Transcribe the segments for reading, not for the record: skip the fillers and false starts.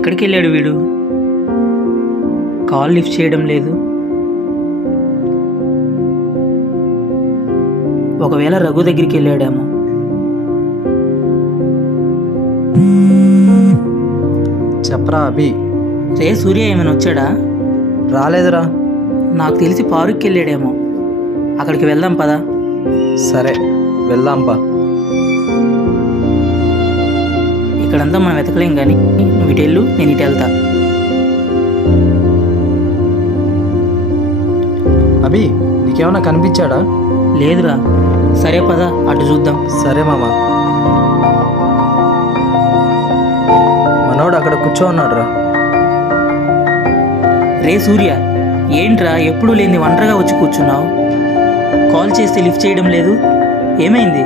ఎక్కడికి వెళ్ళాడు వీడు? కాల్ లిఫ్ట్ చేయడం లేదు. ఒకవేళ రఘు దగ్గరికి వెళ్ళాడేమో. చెప్పరా అభి. రే సూర్య ఏమైనా వచ్చాడా? రాలేదురా. నాకు తెలిసి పార్క్కి వెళ్ళాడేమో. అక్కడికి వెళ్దాం పదా. సరే వెళ్దాంపా. ఇక్కడంతా మనం వెతకలేం కానీ నువ్వు ఇటు వెళ్ళు, నేను ఇటు వెళ్తా. అభి నీకేమైనా కనిపించాడా? లేదురా. సరే పదా అటు చూద్దాం. సరే మామ. మనోడు అక్కడ కూర్చో ఉన్నాడురా. రే సూర్య, ఏంట్రా ఎప్పుడు లేని ఒంటరిగా వచ్చి కూర్చున్నావు? కాల్ చేస్తే లిఫ్ట్ చేయడం లేదు, ఏమైంది?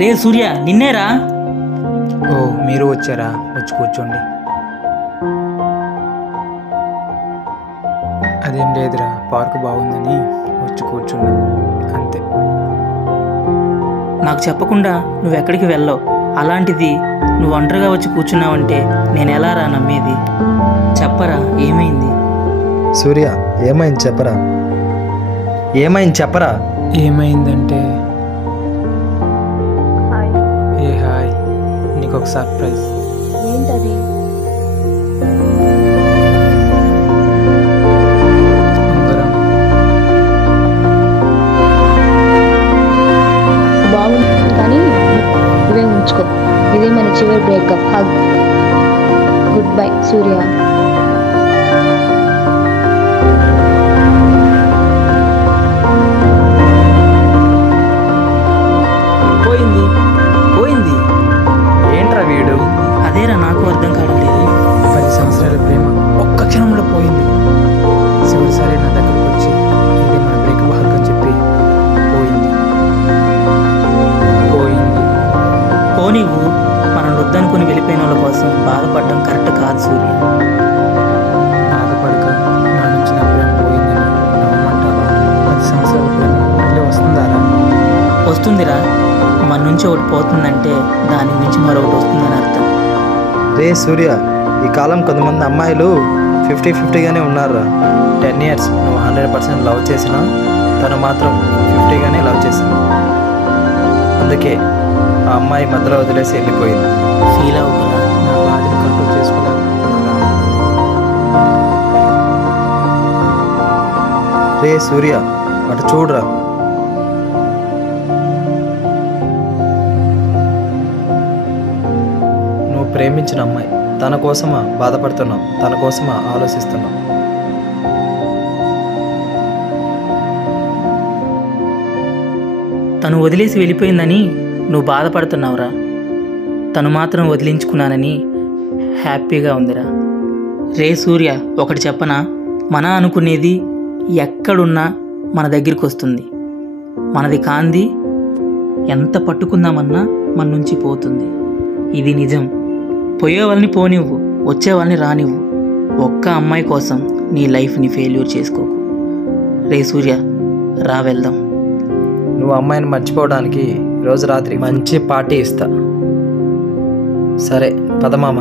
రే సూర్య, నిన్నేరా. ఓ మీరు వచ్చారా? వచ్చి కూర్చోండి. అదేం లేదురా, పార్క్ బాగుందని వచ్చి కూర్చున్నా అంతే. నాకు చెప్పకుండా నువ్వు ఎక్కడికి వెళ్ళావు. అలాంటిది నువ్వు ఒంటరిగా వచ్చి కూర్చున్నావంటే నేను ఎలా రా నమ్మేది? చెప్పరా, ఏమైంది? సూర్య ఏమైంది చెప్పరా? ఏమైంది చెప్పరా? ఏమైందంటే ఏ హాయ్, నీకు ఒక సర్ప్రైజ్. ఏంటది? బాగుంది కానీ ఇవే ఉంచుకో. ఇదే మన చివరి బ్రేకప్. హగ్. గుడ్ బై సూర్య. పోయింది పోయింది. ఏంట్రా వీడు? అదేరా నాకు అర్థం కావట్లేదు. 10 సంవత్సరాల ప్రేమ ఒక్క క్షణంలో పోయింది. చివరిసారి నా దగ్గరకు వచ్చి ఇదే మన బ్రేకప్ హగ్ అని చెప్పి పోయింది. పోనీవు. మనం వద్దనుకుని వెళ్ళిపోయిన వాళ్ళ కోసం బాధపడడం కరెక్ట్ కాదు సూర్య. బాధపడక నా నుంచి నా ప్రేమ పోయిందని నమ్మమంటావా? 10 సంవత్సరాల ప్రేమ మళ్ళీ వస్తుందారా? వస్తుందిరా. మన నుంచి ఒకటి పోతుందంటే దాని నుంచి మరొకటి వస్తుందని అర్థం. రే సూర్య, ఈ కాలం కొంతమంది అమ్మాయిలు 50-50గానే ఉన్నారా. 10 years నువ్వు 100% లవ్ చేసినా తను మాత్రం 50గానే లవ్ చేసింది. అందుకే ఆ అమ్మాయి మధ్యలో వదిలేసి వెళ్ళిపోయింది. ఫీల్ అవ్వగల నా బాధను కంట్రోల్ చేసుకోలేకపోతున్నారా? రే సూర్య, అటు చూడరా. నువ్వు ప్రేమించిన అమ్మాయి, తన కోసమా బాధపడుతున్నావు? తన కోసమా ఆలోచిస్తున్నావు? తను వదిలేసి వెళ్ళిపోయిందని నువ్వు బాధపడుతున్నావురా. తను మాత్రం వదిలించుకున్నానని హ్యాపీగా ఉందిరా. రే సూర్య, ఒకటి చెప్పనా? మన అనుకునేది ఎక్కడున్నా మన దగ్గరికి వస్తుంది. మనది కాంది ఎంత పట్టుకుందామన్నా మన నుంచి పోతుంది. ఇది నిజం. పోయే వాళ్ళని పోనివ్వు, వచ్చే వాళ్ళని రానివ్వు. ఒక్క అమ్మాయి కోసం నీ లైఫ్ని ఫెయిల్యూర్ చేసుకోకు. రే సూర్య, రా వెళ్దాం. నువ్వు అమ్మాయిని మర్చిపోవడానికి రోజు రాత్రి మంచి పార్టీ ఇస్తా. సరే పద మామ.